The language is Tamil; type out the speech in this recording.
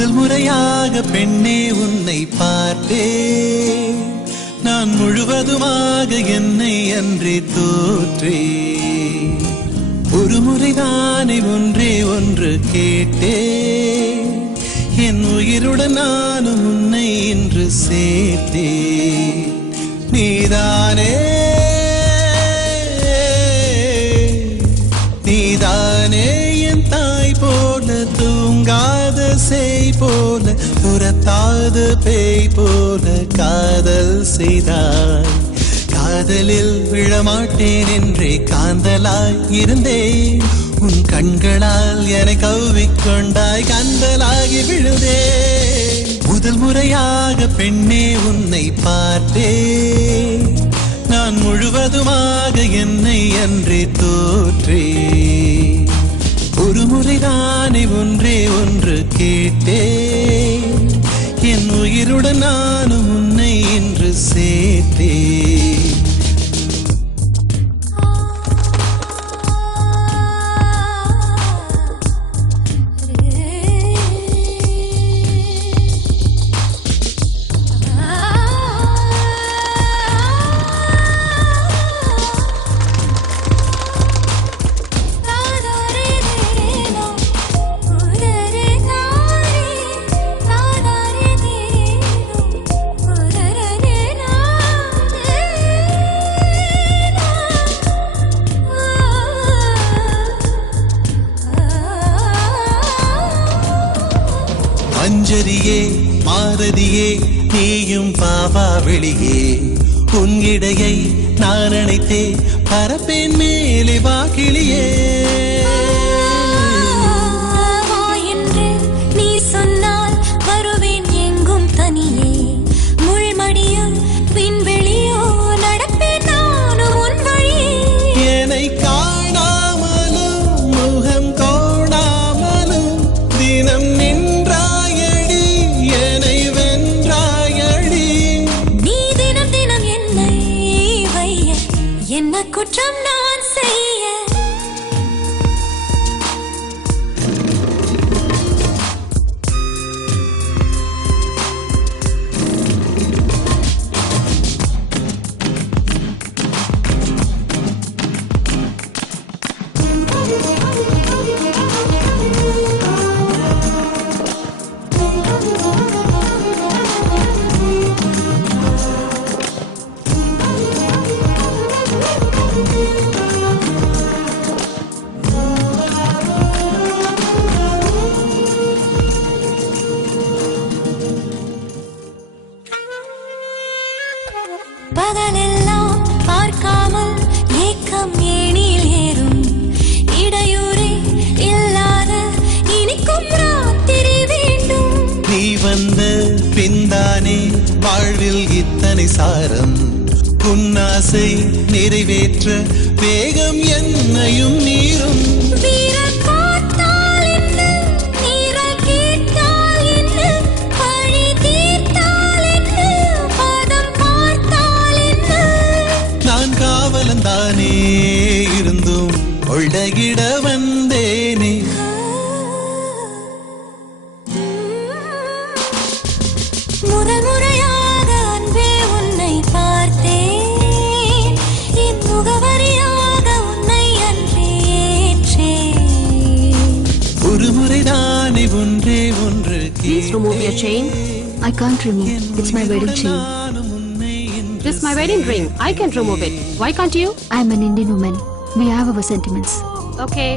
முதல் முறையாக பெண்ணே உன்னை பார்த்தேன். நான் முழுவதுமாக என்னை அன்றே தோற்றேன். ஒரு முறைதானே ஒன்றே ஒன்று கேட்டேன். என் உயிருடன் நானும் உன்னை இன்று சேர்த்தேன். நீதானே நீதானே என் தாய் போல, தூங்காத செய் போல, துரத்தாத பேய் போல காதல் செய்தாய். காதலில் விழமாட்டேன் என்றே காந்தலாய் இருந்தேன். உன் கண்களால் என்னை கவ்விக்கொண்டாய், கந்தலாகி விழுந்தேன். முதல் முறையாக பெண்ணே உன்னை பார்த்தேன். நான் முழுவதுமாக என்னை அன்றே தோற்றேன். ஒரு முறைதானே ஒன்றே ஒன்று கேட்டேன். என் உயிருடன் நானும் உன்னை இன்று சேர்த்தேன். மஞ்சரியே மாரதியே நீயும் பாவா வெளியே, உன் இடையை நான் அணைத்தே பரப்பேன் மேலே வாக்கிளியே. நீ சொன்னால் வருவேன் எங்கும் தனியே, முள்மடியும் விண்வெளியோ நடப்பேன் நானும் உன் வழியே. என்னை காணாமலும் முகம் கோணாமலும் தினம் நின்றாயடி, என்னை வென்றாயடி. நீ தினம் தினம் என்னை வைய, என்ன குற்றம் நான் செய்ய. பகலெல்லாம் பார்க்காமல் ஏக்கம் ஏணியில் ஏறும், இடையூறே இல்லாத இனிக்கும் ராத்திரி வேண்டும். நீ வந்த பின்தானே வாழ்வில் இத்தனை சாரம். உன்னாசை நிறைவேற்ற வேகம் என்னையும் மீறும். வீரன் பார்த்தால் என்ன, நீரல் கேட்டால் என்ன, பழி தீர்த்தால் என்ன, பதம் பார்த்தால் என்ன. நான் காவலந்தானே இருந்தும் கொள்ளையிட வந்தேனே. முதல் முறையாக அன்பே உன்னை பார்த்தேன். என் முகவரியாக உன்னை அன்றே ஏற்றேன். ஒரு முறைதானே ஒன்றே ஒன்று. Please remove your chain. I can't remove. It's my wedding chain. This is my wedding ring. I can remove it. Why can't you? I'm an Indian woman. We have our sentiments. Okay.